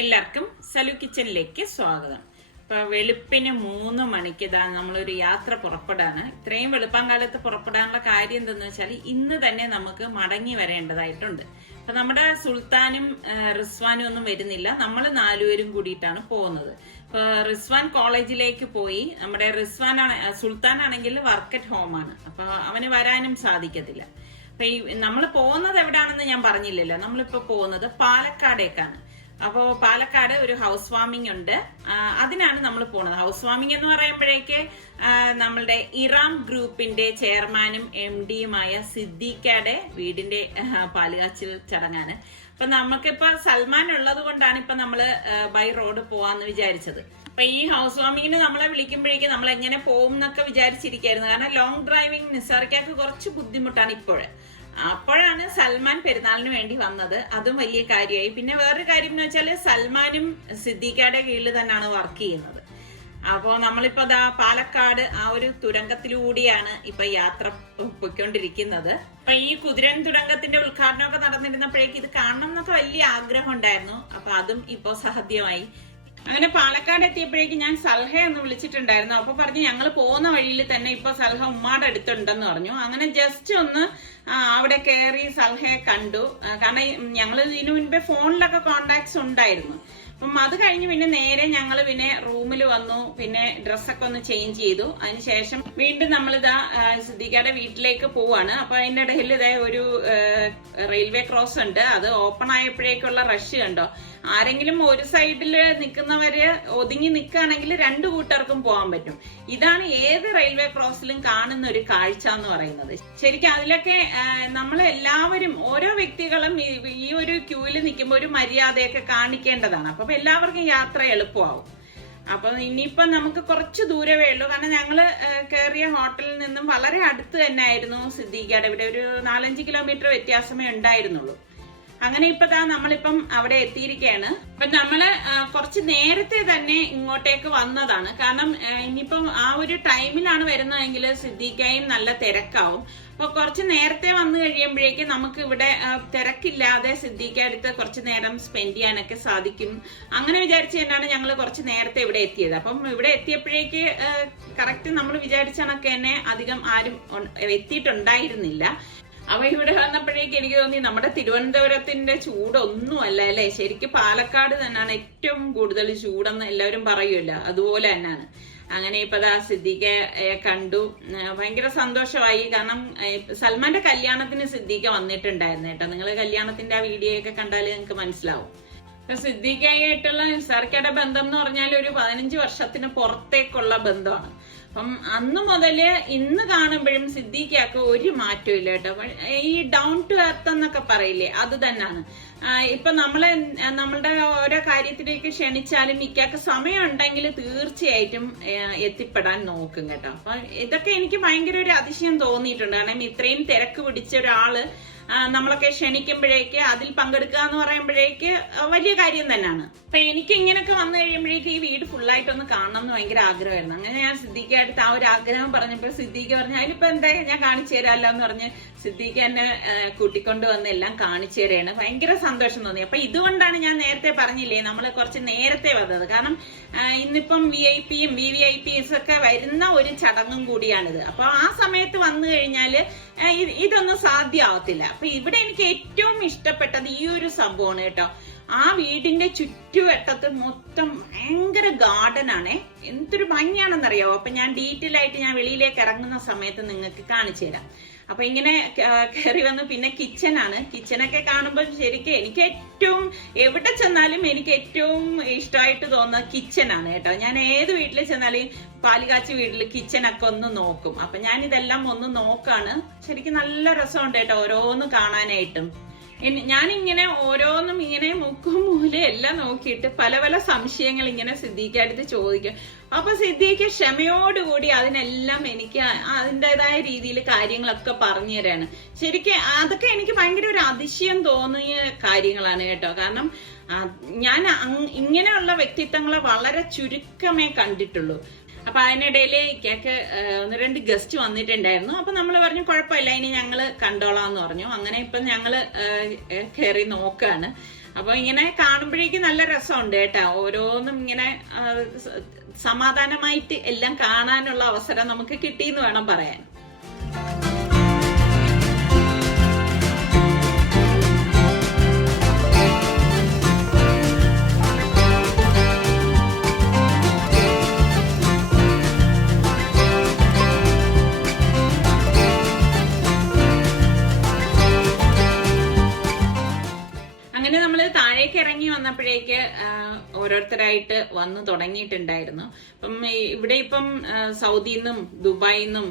എല്ലാവർക്കും സലു കിച്ചനിലേക്ക് സ്വാഗതം. ഇപ്പൊ വെളുപ്പിന് 3 മണിക്ക് ഇതാ നമ്മളൊരു യാത്ര പുറപ്പെടാണ്. ഇത്രയും വെളുപ്പാങ്കാലത്ത് പുറപ്പെടാനുള്ള കാര്യം എന്തെന്ന് വെച്ചാൽ ഇന്ന് തന്നെ നമുക്ക് മടങ്ങി വരേണ്ടതായിട്ടുണ്ട്. അപ്പൊ നമ്മുടെ സുൽത്താനും റിസ്വാനും ഒന്നും വരുന്നില്ല, നമ്മൾ 4 പേരും കൂടിയിട്ടാണ് പോകുന്നത്. ഇപ്പൊ റിസ്വാൻ കോളേജിലേക്ക് പോയി. നമ്മുടെ സുൽത്താൻ ആണെങ്കിൽ വർക്ക് അറ്റ് ഹോം ആണ്, അപ്പൊ അവന് വരാനും സാധിക്കത്തില്ല. അപ്പൊ നമ്മൾ പോകുന്നത് എവിടാണെന്ന് ഞാൻ പറഞ്ഞില്ലല്ലോ. നമ്മളിപ്പോ പോകുന്നത് പാലക്കാടേക്കാണ്. അപ്പോ പാലക്കാട് ഒരു ഹൗസ് വാമിംഗ് ഉണ്ട്, അതിനാണ് നമ്മൾ പോണത്. ഹൗസ് വാമിംഗ് എന്ന് പറയുമ്പോഴേക്ക് നമ്മളുടെ ഇറാം ഗ്രൂപ്പിന്റെ ചെയർമാനും MD-യുമായ സിദ്ദീഖയുടെ വീടിന്റെ പാലുകാച്ചൽ ചടങ്ങാണ്. അപ്പൊ നമുക്കിപ്പോ സൽമാൻ ഉള്ളത് കൊണ്ടാണ് ഇപ്പൊ നമ്മള് ബൈ റോഡ് പോവാന്ന് വിചാരിച്ചത്. അപ്പൊ ഈ ഹൗസ് വാമിങ്ങിന് നമ്മളെ വിളിക്കുമ്പോഴേക്ക് നമ്മൾ എങ്ങനെ പോകും എന്നൊക്കെ വിചാരിച്ചിരിക്കായിരുന്നു. കാരണം ലോങ് ഡ്രൈവിംഗ് നിസാർക്കാർക്ക് കുറച്ച് ബുദ്ധിമുട്ടാണ് ഇപ്പോഴ്. അപ്പോഴാണ് സൽമാൻ പെരുന്നാളിന് വേണ്ടി വന്നത്, അതും വലിയ കാര്യമായി. പിന്നെ വേറൊരു കാര്യം എന്ന് വെച്ചാല് സൽമാനും സിദ്ദീഖയുടെ കീഴിൽ തന്നെയാണ് വർക്ക് ചെയ്യുന്നത്. അപ്പോ നമ്മളിപ്പോ പാലക്കാട് ആ ഒരു തുരങ്കത്തിലൂടെയാണ് ഇപ്പൊ യാത്ര പൊയ്ക്കൊണ്ടിരിക്കുന്നത്. അപ്പൊ ഈ കുതിരൻ തുരങ്കത്തിന്റെ ഉദ്ഘാടനമൊക്കെ നടന്നിരുന്നപ്പോഴേക്ക് ഇത് കാണണം എന്നൊക്കെ വലിയ ആഗ്രഹം ഉണ്ടായിരുന്നു. അപ്പൊ അതും ഇപ്പൊ സാധ്യമായി. അങ്ങനെ പാലക്കാട് എത്തിയപ്പോഴേക്ക് ഞാൻ സൽഹയെ ഒന്ന് വിളിച്ചിട്ടുണ്ടായിരുന്നു. അപ്പൊ പറഞ്ഞു ഞങ്ങൾ പോകുന്ന വഴിയിൽ തന്നെ ഇപ്പൊ സൽഹ ഉമ്മാടെ അടുത്തുണ്ടെന്ന് പറഞ്ഞു. അങ്ങനെ ജസ്റ്റ് ഒന്ന് അവിടെ കയറി സൽഹയെ കണ്ടു. കാരണം ഞങ്ങൾ ഇതിനു മുൻപേ ഫോണിലൊക്കെ കോണ്ടാക്ട്സ് ഉണ്ടായിരുന്നു. അപ്പം അത് കഴിഞ്ഞ് പിന്നെ നേരെ ഞങ്ങൾ പിന്നെ റൂമിൽ വന്നു. പിന്നെ ഡ്രസ്സൊക്കെ ഒന്ന് ചേഞ്ച് ചെയ്തു. അതിനുശേഷം വീണ്ടും നമ്മളിതാ സിദ്ദീഖയുടെ വീട്ടിലേക്ക് പോവാണ്. അപ്പൊ അതിന്റെ ഇടയിൽ ഇതേ ഒരു റെയിൽവേ ക്രോസ് ഉണ്ട്. അത് ഓപ്പൺ ആയപ്പോഴേക്കുള്ള റഷ് കണ്ടോ. ആരെങ്കിലും ഒരു സൈഡില് നിൽക്കുന്നവര് ഒതുങ്ങി നിൽക്കുകയാണെങ്കിൽ 2 കൂട്ടർക്കും പോകാൻ പറ്റും. ഇതാണ് ഏത് റെയിൽവേ ക്രോസിലും കാണുന്ന ഒരു കാഴ്ച എന്ന് പറയുന്നത്. ശരിക്കും അതിലൊക്കെ നമ്മളെല്ലാവരും ഓരോ വ്യക്തികളും ഈ ഒരു ക്യൂവിൽ നിൽക്കുമ്പോൾ ഒരു മര്യാദയൊക്കെ കാണിക്കേണ്ടതാണ്. അപ്പൊ എല്ലാവർക്കും യാത്ര എളുപ്പമാവും. അപ്പൊ ഇനിയിപ്പൊ നമുക്ക് കുറച്ച് ദൂരമേ ഉള്ളൂ. കാരണം ഞങ്ങള് കയറിയ ഹോട്ടലിൽ നിന്നും വളരെ അടുത്ത് തന്നെ ആയിരുന്നു സിദ്ദീഖയുടെ. ഇവിടെ ഒരു 4-5 കിലോമീറ്റർ വ്യത്യാസമേ ഉണ്ടായിരുന്നുള്ളൂ. അങ്ങനെ നമ്മളിപ്പം അവിടെ എത്തിയിരിക്കുകയാണ്. അപ്പൊ നമ്മള് കുറച്ച് നേരത്തെ തന്നെ ഇങ്ങോട്ടേക്ക് വന്നതാണ്. കാരണം ഇനിയിപ്പം ആ ഒരു ടൈമിലാണ് വരുന്നതെങ്കിൽ സിദ്ദീഖയും നല്ല തിരക്കാവും. അപ്പൊ കുറച്ച് നേരത്തെ വന്നു കഴിയുമ്പോഴേക്ക് നമുക്ക് ഇവിടെ തിരക്കില്ലാതെ സിദ്ദീഖ അടുത്ത് കുറച്ച് നേരം സ്പെൻഡ് ചെയ്യാനൊക്കെ സാധിക്കും. അങ്ങനെ വിചാരിച്ചു തന്നെയാണ് ഞങ്ങൾ കുറച്ച് നേരത്തെ ഇവിടെ എത്തിയത്. അപ്പം ഇവിടെ എത്തിയപ്പോഴേക്ക് കറക്റ്റ് നമ്മൾ വിചാരിച്ച കണക്ക് തന്നെ അധികം ആരും എത്തിയിട്ടുണ്ടായിരുന്നില്ല. അവ ഇവിടെ വന്നപ്പോഴേക്ക് എനിക്ക് തോന്നി നമ്മുടെ തിരുവനന്തപുരത്തിന്റെ ചൂടൊന്നുമല്ല അല്ലെ, ശരിക്കും പാലക്കാട് തന്നെയാണ് ഏറ്റവും കൂടുതൽ ചൂടെന്ന് എല്ലാവരും പറയുമല്ലോ, അതുപോലെ തന്നെയാണ്. അങ്ങനെ ഇപ്പൊ സിദ്ദീഖയെ കണ്ടു, ഭയങ്കര സന്തോഷമായി. കാരണം സൽമാന്റെ കല്യാണത്തിന് സിദ്ദീഖ വന്നിട്ടുണ്ടായിരുന്നു കേട്ടോ. നിങ്ങൾ കല്യാണത്തിന്റെ ആ വീഡിയോ ഒക്കെ കണ്ടാൽ നിങ്ങൾക്ക് മനസ്സിലാവും. സിദ്ദീഖയായിട്ടുള്ള നിസാർക്കയുടെ ബന്ധം എന്ന് പറഞ്ഞാൽ ഒരു 15 വർഷത്തിന് പുറത്തേക്കുള്ള ബന്ധമാണ്. അപ്പം അന്ന് മുതല് ഇന്ന് കാണുമ്പോഴും സിദ്ദീഖയ്ക്ക് ഒരു മാറ്റവും ഇല്ല കേട്ടോ. ഈ ഡൗൺ ടു എർത്ത് എന്നൊക്കെ പറയില്ലേ, അത് തന്നെയാണ്. ഇപ്പൊ നമ്മളുടെ ഓരോ കാര്യത്തിലേക്ക് ക്ഷണിച്ചാലും ഇക്കാക്ക് സമയം ഉണ്ടെങ്കിൽ തീർച്ചയായിട്ടും എത്തിപ്പെടാൻ നോക്കും കേട്ടോ. അപ്പൊ ഇതൊക്കെ എനിക്ക് ഭയങ്കര ഒരു അതിശയം തോന്നിയിട്ടുണ്ട്. കാരണം ഇത്രയും തിരക്ക് പിടിച്ച ഒരാള് നമ്മളൊക്കെ ക്ഷണിക്കുമ്പോഴേക്ക് അതിൽ പങ്കെടുക്കുക എന്ന് പറയുമ്പോഴേക്ക് വലിയ കാര്യം തന്നെയാണ്. അപ്പൊ എനിക്ക് ഇങ്ങനെയൊക്കെ വന്നു കഴിയുമ്പോഴേക്ക് ഈ വീട് ഫുള്ളായിട്ടൊന്ന് കാണണം എന്ന് ഭയങ്കര ആഗ്രഹമായിരുന്നു. അങ്ങനെ ഞാൻ സിദ്ദീഖ അടുത്ത് ആ ഒരു ആഗ്രഹം പറഞ്ഞപ്പോൾ സിദ്ദീഖ പറഞ്ഞു അതിലിപ്പോ എന്താ ഞാൻ കാണിച്ചു തരാമല്ലോ എന്ന് പറഞ്ഞ് സിദ്ദീഖ എന്നെ കൂട്ടിക്കൊണ്ട് വന്ന് എല്ലാം കാണിച്ചു തരാണ്. ഭയങ്കര സന്തോഷം തോന്നി. അപ്പൊ ഇതുകൊണ്ടാണ് ഞാൻ നേരത്തെ പറഞ്ഞില്ലേ നമ്മൾ കുറച്ച് നേരത്തെ വന്നത്. കാരണം ഇന്നിപ്പം VIPയും VVIPs ഒക്കെ വരുന്ന ഒരു ചടങ്ങും കൂടിയാണിത്. അപ്പൊ ആ സമയത്ത് വന്നു കഴിഞ്ഞാല് ഇതൊന്നും സാധ്യമാവത്തില്ല. അപ്പൊ ഇവിടെ എനിക്ക് ഏറ്റവും ഇഷ്ടപ്പെട്ടത് ഈ ഒരു സംഭവമാണ് കേട്ടോ. ആ വീടിന്റെ ചുറ്റുവട്ടത്ത് മൊത്തം ഭയങ്കര ഗാർഡൻ ആണേ. എന്തൊരു ഭംഗിയാണെന്നറിയാവോ. അപ്പൊ ഞാൻ ഡീറ്റെയിൽ ആയിട്ട് ഞാൻ വെളിയിലേക്ക് ഇറങ്ങുന്ന സമയത്ത് നിങ്ങൾക്ക് കാണിച്ചു തരാം. അപ്പൊ ഇങ്ങനെ കയറി വന്നു. പിന്നെ കിച്ചനാണ്. കിച്ചനൊക്കെ കാണുമ്പോൾ ശരിക്കും എനിക്ക് ഏറ്റവും എവിടെ ചെന്നാലും എനിക്ക് ഏറ്റവും ഇഷ്ടമായിട്ട് തോന്നുന്ന കിച്ചനാണ് കേട്ടോ. ഞാൻ ഏത് വീട്ടിൽ ചെന്നാലും പാലുകാച്ചി വീട്ടിൽ കിച്ചനൊക്കെ ഒന്ന് നോക്കും. അപ്പൊ ഞാൻ ഇതെല്ലാം ഒന്ന് നോക്കാണ്. ശരിക്കും നല്ല രസമുണ്ട് കേട്ടോ ഓരോന്ന് കാണാനായിട്ടും. ഞാനിങ്ങനെ ഓരോന്നും ഇങ്ങനെ മുക്കും മൂലയും എല്ലാം നോക്കിയിട്ട് പല പല സംശയങ്ങൾ ഇങ്ങനെ സിദ്ദീഖ അടുത്ത് ചോദിക്കും. അപ്പൊ സിദ്ദീഖ ക്ഷമയോടുകൂടി അതിനെല്ലാം എനിക്ക് അതിൻ്റെതായ രീതിയിൽ കാര്യങ്ങളൊക്കെ പറഞ്ഞു തരാണ്. ശരിക്കും അതൊക്കെ എനിക്ക് ഭയങ്കര ഒരു അതിശയം തോന്നിയ കാര്യങ്ങളാണ് കേട്ടോ. കാരണം ഞാൻ ഇങ്ങനെയുള്ള വ്യക്തിത്വങ്ങളെ വളരെ ചുരുക്കമേ കണ്ടിട്ടുള്ളൂ. അപ്പൊ അതിനിടയിൽ ഇക്കാക്ക് 1-2 ഗസ്റ്റ് വന്നിട്ടുണ്ടായിരുന്നു. അപ്പൊ നമ്മൾ പറഞ്ഞു കുഴപ്പമില്ല, ഇനി ഞങ്ങള് കണ്ടോളാന്ന് പറഞ്ഞു. അങ്ങനെ ഇപ്പൊ ഞങ്ങള് കയറി നോക്കാണ്. അപ്പൊ ഇങ്ങനെ കാണുമ്പോഴേക്കും നല്ല രസമുണ്ട് കേട്ടോ. ഓരോന്നും ഇങ്ങനെ സമാധാനമായിട്ട് എല്ലാം കാണാനുള്ള അവസരം നമുക്ക് കിട്ടിയെന്ന് വേണം പറയാൻ. താഴേക്ക് ഇറങ്ങി വന്നപ്പോഴേക്ക് ഓരോരുത്തരായിട്ട് വന്നു തുടങ്ങിയിട്ടുണ്ടായിരുന്നു. അപ്പം ഇവിടെ ഇപ്പം സൗദിന്നും ദുബായിന്നും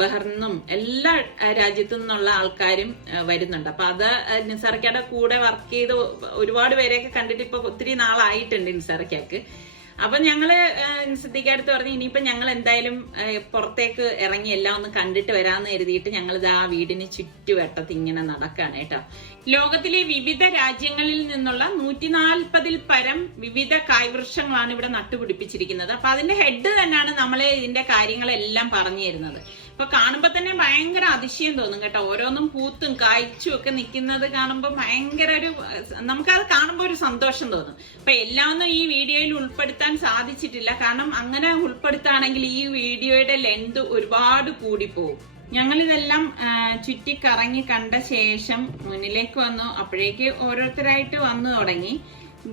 ബഹ്റിനും എല്ലാ രാജ്യത്തു നിന്നുള്ള ആൾക്കാരും വരുന്നുണ്ട്. അപ്പൊ അത് നിസാർക്കയുടെ കൂടെ വർക്ക് ചെയ്ത് ഒരുപാട് പേരെയൊക്കെ കണ്ടിട്ട് ഇപ്പൊ ഒത്തിരി നാളായിട്ടുണ്ട് നിസാർക്കക്ക്. അപ്പൊ ഞങ്ങള് സിദ്ദിഖടുത്ത് പറഞ്ഞു ഇനിയിപ്പൊ ഞങ്ങൾ എന്തായാലും പുറത്തേക്ക് ഇറങ്ങി എല്ലാം ഒന്ന് കണ്ടിട്ട് വരാന്ന് കരുതിയിട്ട് ഞങ്ങളിത് ആ വീടിന് ചുറ്റുവട്ടത്ത് ഇങ്ങനെ നടക്കാണ് കേട്ടോ. ലോകത്തിലെ വിവിധ രാജ്യങ്ങളിൽ നിന്നുള്ള 140-ൽ പരം വിവിധ കായ്വൃക്ഷങ്ങളാണ് ഇവിടെ നട്ടുപിടിപ്പിച്ചിരിക്കുന്നത്. അപ്പൊ അതിന്റെ ഹെഡ് തന്നെയാണ് നമ്മള് ഇതിന്റെ കാര്യങ്ങളെല്ലാം പറഞ്ഞു തരുന്നത്. അപ്പൊ കാണുമ്പോ തന്നെ ഭയങ്കര അതിശയം തോന്നും കേട്ടോ. ഓരോന്നും പൂത്തും കായ്ച്ചും ഒക്കെ നിൽക്കുന്നത് കാണുമ്പോൾ ഭയങ്കര നമുക്കത് കാണുമ്പോൾ ഒരു സന്തോഷം തോന്നും. അപ്പൊ എല്ലാം ഒന്നും ഈ വീഡിയോയിൽ ഉൾപ്പെടുത്താൻ സാധിച്ചിട്ടില്ല. കാരണം അങ്ങനെ ഉൾപ്പെടുത്തുകയാണെങ്കിൽ ഈ വീഡിയോയുടെ ലെങ്ത് ഒരുപാട് കൂടിപ്പോകും. ഞങ്ങളിതെല്ലാം ചുറ്റിക്കറങ്ങി കണ്ട ശേഷം മുന്നിലേക്ക് വന്നു. അപ്പോഴേക്ക് ഓരോരുത്തരായിട്ട് വന്നു തുടങ്ങി.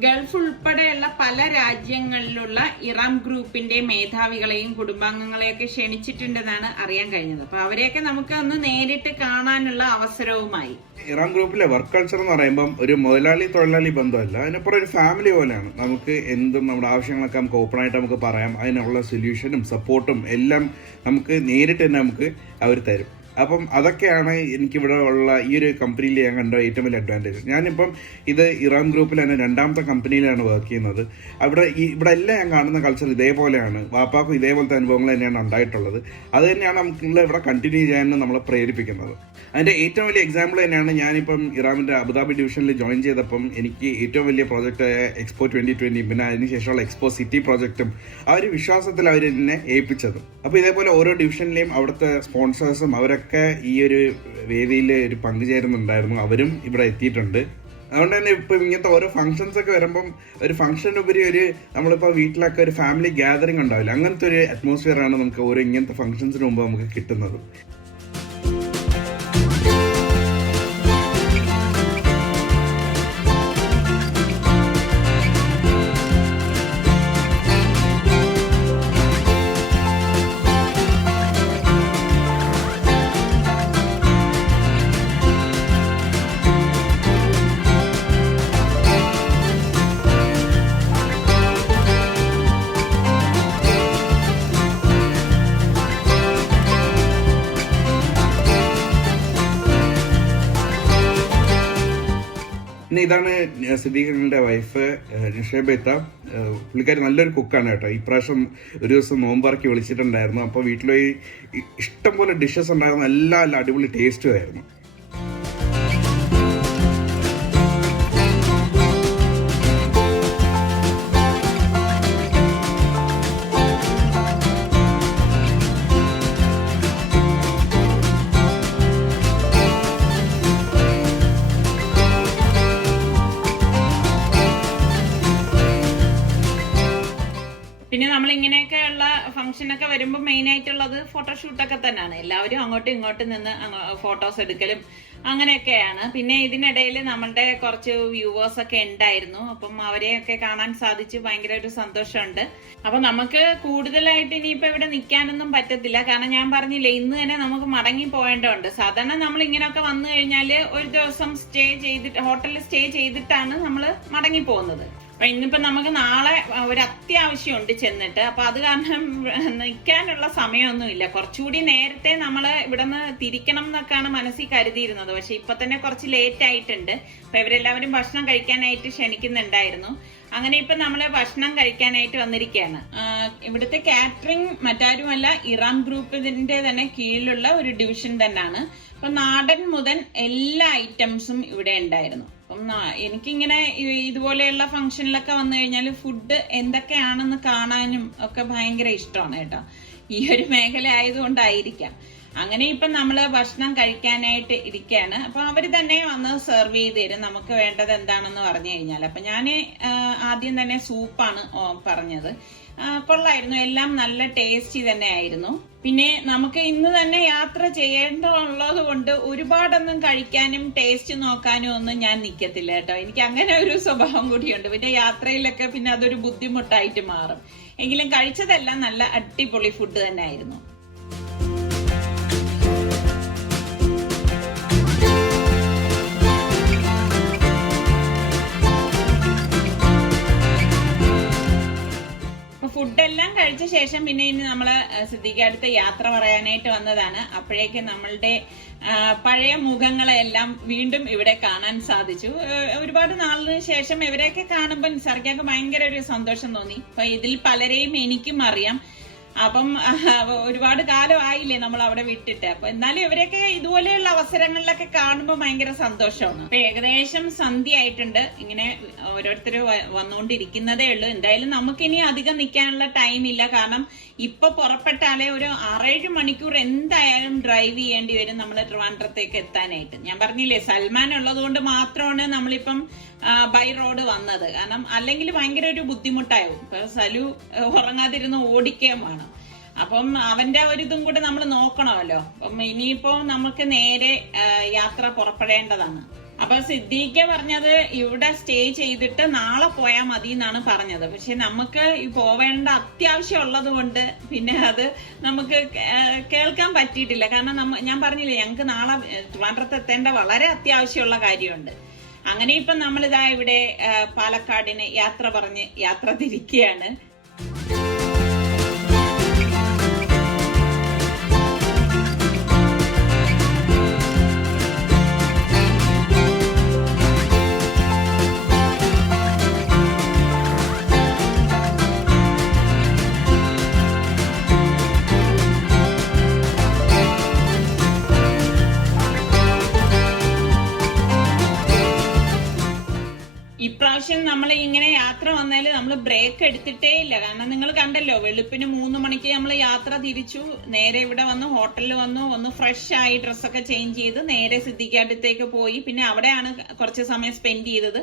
ഗൾഫ് ഉൾപ്പെടെയുള്ള പല രാജ്യങ്ങളിലുള്ള ഇറാം ഗ്രൂപ്പിന്റെ മേധാവികളെയും കുടുംബാംഗങ്ങളെയൊക്കെ ക്ഷണിച്ചിട്ടുണ്ടെന്നാണ് അറിയാൻ കഴിഞ്ഞത്. അപ്പൊ അവരെയൊക്കെ നമുക്ക് ഒന്ന് നേരിട്ട് കാണാനുള്ള അവസരവുമായി. ഇറാം ഗ്രൂപ്പിലെ വർക്ക് കൾച്ചർ എന്ന് പറയുമ്പോൾ ഒരു മുതലാളി തൊഴിലാളി ബന്ധമല്ല, അതിനപ്പുറം ഒരു ഫാമിലി പോലെയാണ്. നമുക്ക് എന്തും നമ്മുടെ ആവശ്യങ്ങളൊക്കെ നമുക്ക് ഓപ്പണായിട്ട് നമുക്ക് പറയാം. അതിനുള്ള സൊല്യൂഷനും സപ്പോർട്ടും എല്ലാം നമുക്ക് നേരിട്ട് തന്നെ നമുക്ക് അവർ തരും. അപ്പം അതൊക്കെയാണ് എനിക്കിവിടെ ഉള്ള ഈ ഒരു കമ്പനിയിൽ ഞാൻ കണ്ട ഏറ്റവും വലിയ അഡ്വാൻറ്റേജ്. ഞാനിപ്പം ഇത് ഇറാം ഗ്രൂപ്പിലാണ് 2ാമത്തെ കമ്പനിയിലാണ് വർക്ക് ചെയ്യുന്നത്. ഇവിടെ എല്ലാം ഞാൻ കാണുന്ന കൾച്ചർ ഇതേപോലെയാണ്. വാപ്പാക്കും ഇതേപോലത്തെ അനുഭവങ്ങൾ തന്നെയാണ് ഉണ്ടായിട്ടുള്ളത്. അത് തന്നെയാണ് നമുക്ക് ഇവിടെ കണ്ടിന്യൂ ചെയ്യാനും നമ്മളെ പ്രേരിപ്പിക്കുന്നത്. അതിൻ്റെ ഏറ്റവും വലിയ എക്സാമ്പിൾ തന്നെയാണ് ഞാനിപ്പം ഇറാമിൻ്റെ അബുദാബി ഡിവിഷനിൽ ജോയിൻ ചെയ്തപ്പം എനിക്ക് ഏറ്റവും വലിയ പ്രോജക്റ്റ് എക്സ്പോ 2020 പിന്നെ അതിനുശേഷമുള്ള എക്സ്പോ സിറ്റി പ്രോജക്റ്റും ആ ഒരു വിശ്വാസത്തിൽ അവർ എന്നെ ഏൽപ്പിച്ചതും. അപ്പോൾ ഇതേപോലെ ഓരോ ഡിവിഷനിലെയും അവിടുത്തെ സ്പോൺസേഴ്സും അവരൊക്കെ ഈ ഒരു വേദിയിൽ ഒരു പങ്കുചേരുന്നുണ്ടായിരുന്നു. അവരും ഇവിടെ എത്തിയിട്ടുണ്ട്. അതുകൊണ്ട് തന്നെ ഇപ്പം ഇങ്ങനത്തെ ഓരോ ഫംഗ്ഷൻസ് ഒക്കെ വരുമ്പം ഒരു ഫംഗ്ഷനുപരി നമ്മളിപ്പോൾ വീട്ടിലൊക്കെ ഒരു ഫാമിലി ഗ്യാതറിംഗ് ഉണ്ടാവില്ല, അങ്ങനത്തെ ഒരു അറ്റ്മോസ്ഫിയർ ആണ് നമുക്ക് ഓരോ ഇങ്ങനത്തെ ഫംഗ്ഷൻസിന് മുമ്പ് നമുക്ക് കിട്ടുന്നത്. ഇതാണ് സിദ്ദീഖിന്റെ വൈഫ് നിഷേബേത്ത. പുള്ളിക്കാരി നല്ലൊരു കുക്കാണ് കേട്ടോ. ഇപ്രാവശ്യം ഒരു ദിവസം നോമ്പാർക്കി വിളിച്ചിട്ടുണ്ടായിരുന്നു. അപ്പോൾ വീട്ടിൽ ഇഷ്ടംപോലെ ഡിഷസ് ഉണ്ടായിരുന്നു. എല്ലാം അടിപൊളി ടേസ്റ്റും ആയിരുന്നു. പിന്നെ നമ്മൾ ഇങ്ങനെയൊക്കെയുള്ള ഫംഗ്ഷനൊക്കെ വരുമ്പോൾ മെയിൻ ആയിട്ടുള്ളത് ഫോട്ടോഷൂട്ടൊക്കെ തന്നെയാണ്. എല്ലാവരും അങ്ങോട്ടും ഇങ്ങോട്ടും നിന്ന് ഫോട്ടോസ് എടുക്കലും അങ്ങനെയൊക്കെയാണ്. പിന്നെ ഇതിനിടയിൽ നമ്മളുടെ കുറച്ച് വ്യൂവേഴ്സ് ഒക്കെ ഉണ്ടായിരുന്നു. അപ്പം അവരെയൊക്കെ കാണാൻ സാധിച്ചു. ഭയങ്കര ഒരു സന്തോഷമുണ്ട്. അപ്പൊ നമുക്ക് കൂടുതലായിട്ട് ഇനിയിപ്പോ ഇവിടെ നിൽക്കാനൊന്നും പറ്റത്തില്ല. കാരണം ഞാൻ പറഞ്ഞില്ലേ, ഇന്ന് തന്നെ നമുക്ക് മടങ്ങി പോകേണ്ടതുണ്ട്. സാധാരണ നമ്മൾ ഇങ്ങനെയൊക്കെ വന്നു കഴിഞ്ഞാല് ഒരു ദിവസം ഹോട്ടലിൽ സ്റ്റേ ചെയ്തിട്ടാണ് നമ്മൾ മടങ്ങി പോകുന്നത്. അപ്പൊ ഇന്നിപ്പോ നമുക്ക് നാളെ ഒരു അത്യാവശ്യമുണ്ട് ചെന്നിട്ട്. അപ്പൊ അത് കാരണം നിൽക്കാനുള്ള സമയമൊന്നുമില്ല. കുറച്ചുകൂടി നേരത്തെ നമ്മള് ഇവിടെ നിന്ന് തിരിക്കണം എന്നൊക്കെയാണ് മനസ്സിൽ കരുതിയിരുന്നത്. പക്ഷെ ഇപ്പൊ തന്നെ കുറച്ച് ലേറ്റ് ആയിട്ടുണ്ട്. അപ്പൊ ഇവരെല്ലാവരും ഭക്ഷണം കഴിക്കാനായിട്ട് ക്ഷണിക്കുന്നുണ്ടായിരുന്നു. അങ്ങനെ ഇപ്പൊ നമ്മള് ഭക്ഷണം കഴിക്കാനായിട്ട് വന്നിരിക്കുകയാണ്. ഇവിടുത്തെ കാറ്ററിംഗ് മറ്റാരുമല്ല, ഇറാം ഗ്രൂപ്പിന്റെ തന്നെ കീഴിലുള്ള ഒരു ഡിവിഷൻ തന്നെയാണ്. അപ്പൊ നാടൻ മുതൽ എല്ലാ ഐറ്റംസും ഇവിടെ ഉണ്ടായിരുന്നു. അപ്പം എനിക്കിങ്ങനെ ഇതുപോലെയുള്ള ഫംഗ്ഷനിലൊക്കെ വന്നു കഴിഞ്ഞാൽ ഫുഡ് എന്തൊക്കെയാണെന്ന് കാണാനും ഒക്കെ ഭയങ്കര ഇഷ്ടമാണ് കേട്ടോ. ഈ ഒരു മേഖല ആയതുകൊണ്ടായിരിക്കാം. അങ്ങനെ ഇപ്പം നമ്മൾ ഭക്ഷണം കഴിക്കാനായിട്ട് ഇരിക്കുകയാണ്. അപ്പൊ അവര് തന്നെ വന്ന് സെർവ് ചെയ്ത് തരും നമുക്ക് വേണ്ടത് എന്താണെന്ന് പറഞ്ഞു കഴിഞ്ഞാൽ. അപ്പൊ ഞാൻ ആദ്യം തന്നെ സൂപ്പാണ് പറഞ്ഞത്. കൊള്ളായിരുന്നു, എല്ലാം നല്ല ടേസ്റ്റി തന്നെ ആയിരുന്നു. പിന്നെ നമുക്ക് ഇന്ന് തന്നെ യാത്ര ചെയ്യേണ്ടതുള്ളത് കൊണ്ട് ഒരുപാടൊന്നും കഴിക്കാനും ടേസ്റ്റ് നോക്കാനും ഒന്നും ഞാൻ നിൽക്കത്തില്ല കേട്ടോ. എനിക്ക് അങ്ങനെ ഒരു സ്വഭാവം കൂടിയുണ്ട്. പിന്നെ യാത്രയിലൊക്കെ പിന്നെ അതൊരു ബുദ്ധിമുട്ടായിട്ട് മാറും. എങ്കിലും കഴിച്ചതെല്ലാം നല്ല അടിപൊളി ഫുഡ് തന്നെ ആയിരുന്നു. ഫുഡെല്ലാം കഴിച്ച ശേഷം പിന്നെ ഇനി നമ്മള് സിദ്ദീഖിന്റെ യാത്ര പറയാനായിട്ട് വന്നതാണ്. അപ്പോഴേക്ക് നമ്മളുടെ പഴയ മുഖങ്ങളെല്ലാം വീണ്ടും ഇവിടെ കാണാൻ സാധിച്ചു. ഒരുപാട് നാളിന് ശേഷം ഇവരെയൊക്കെ കാണുമ്പോൾ നിസാർക്കാക്ക് ഭയങ്കര ഒരു സന്തോഷം തോന്നി. അപ്പൊ ഇതിൽ പലരെയും എനിക്കും അറിയാം. അപ്പം ഒരുപാട് കാലമായില്ലേ നമ്മൾ അവിടെ വിട്ടിട്ട്. അപ്പൊ എന്നാലും ഇവരെയൊക്കെ ഇതുപോലെയുള്ള അവസരങ്ങളിലൊക്കെ കാണുമ്പോൾ ഭയങ്കര സന്തോഷമാണ്. അപ്പൊ ഏകദേശം സന്ധ്യ ആയിട്ടുണ്ട്. ഇങ്ങനെ ഓരോരുത്തർ വന്നുകൊണ്ടിരിക്കുന്നതേ ഉള്ളൂ. എന്തായാലും നമുക്കിനി അധികം നിൽക്കാനുള്ള ടൈം ഇല്ല. കാരണം ഇപ്പൊ പുറപ്പെട്ടാലേ ഒരു 6-7 മണിക്കൂർ എന്തായാലും ഡ്രൈവ് ചെയ്യേണ്ടി വരും നമ്മൾ ട്രിവാൻഡ്രത്തേക്ക് എത്താനായിട്ട്. ഞാൻ പറഞ്ഞില്ലേ, സൽമാൻ ഉള്ളത് കൊണ്ട് മാത്രമാണ് നമ്മളിപ്പം ബൈ റോഡ് വന്നത്. കാരണം അല്ലെങ്കിൽ ഭയങ്കര ഒരു ബുദ്ധിമുട്ടാവും. ഇപ്പൊ സലു ഉറങ്ങാതിരുന്ന് ഓടിക്കുകയും വേണം. അപ്പം അവന്റെ ഒരു ഇതും കൂടെ നമ്മൾ നോക്കണമല്ലോ. അപ്പം ഇനിയിപ്പോ നമുക്ക് നേരെ യാത്ര പുറപ്പെടേണ്ടതാണ്. അപ്പൊ സിദ്ദീഖ പറഞ്ഞത് ഇവിടെ സ്റ്റേ ചെയ്തിട്ട് നാളെ പോയാൽ മതി എന്നാണ് പറഞ്ഞത്. പക്ഷെ നമുക്ക് പോവേണ്ട അത്യാവശ്യം ഉള്ളത് കൊണ്ട് പിന്നെ അത് നമുക്ക് കേൾക്കാൻ പറ്റിയിട്ടില്ല. കാരണം ഞാൻ പറഞ്ഞില്ലേ, ഞങ്ങൾക്ക് നാളെ ട്രിവാൻഡ്രത്ത് എത്തേണ്ട വളരെ അത്യാവശ്യമുള്ള കാര്യമുണ്ട്. അങ്ങനെ ഇപ്പൊ നമ്മളിതാ ഇവിടെ പാലക്കാടിന് യാത്ര പറഞ്ഞ് യാത്ര തിരിക്കുകയാണ്. ഇപ്രാവശ്യം നമ്മൾ ഇങ്ങനെ യാത്ര വന്നാല് നമ്മൾ ബ്രേക്ക് എടുത്തിട്ടേ ഇല്ല. കാരണം നിങ്ങൾ കണ്ടല്ലോ, വെളുപ്പിന് 3 മണിക്ക് നമ്മൾ യാത്ര തിരിച്ചു. നേരെ ഇവിടെ വന്ന് ഹോട്ടലിൽ വന്നു ഫ്രഷ് ആയി ഡ്രസ്സൊക്കെ ചേഞ്ച് ചെയ്ത് നേരെ സിദ്ദീഖിന്റെ പോയി. പിന്നെ അവിടെയാണ് കുറച്ച് സമയം സ്പെൻഡ് ചെയ്തത്.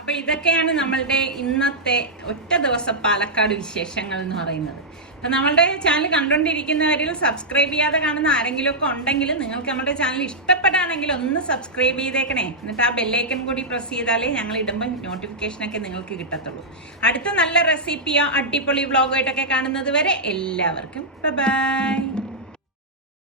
അപ്പൊ ഇതൊക്കെയാണ് നമ്മളുടെ ഇന്നത്തെ ഒറ്റ ദിവസം പാലക്കാട് വിശേഷങ്ങൾ എന്ന് പറയുന്നത്. അപ്പൊ നമ്മളുടെ ചാനൽ കണ്ടുകൊണ്ടിരിക്കുന്നവരിൽ സബ്സ്ക്രൈബ് ചെയ്യാതെ കാണുന്ന ആരെങ്കിലും ഒക്കെ ഉണ്ടെങ്കിൽ നിങ്ങൾക്ക് നമ്മുടെ ചാനൽ ഇഷ്ടപ്പെടാണെങ്കിൽ ഒന്ന് സബ്സ്ക്രൈബ് ചെയ്തേക്കണേ. എന്നിട്ട് ആ ബെല്ലൈക്കൺ കൂടി പ്രസ് ചെയ്താലേ ഞങ്ങൾ ഇടുമ്പോൾ നോട്ടിഫിക്കേഷൻ ഒക്കെ നിങ്ങൾക്ക് കിട്ടത്തുള്ളൂ. അടുത്ത നല്ല റെസിപ്പിയോ അടിപൊളി വ്ളോഗായിട്ടൊക്കെ കാണുന്നത് വരെ എല്ലാവർക്കും ബൈ.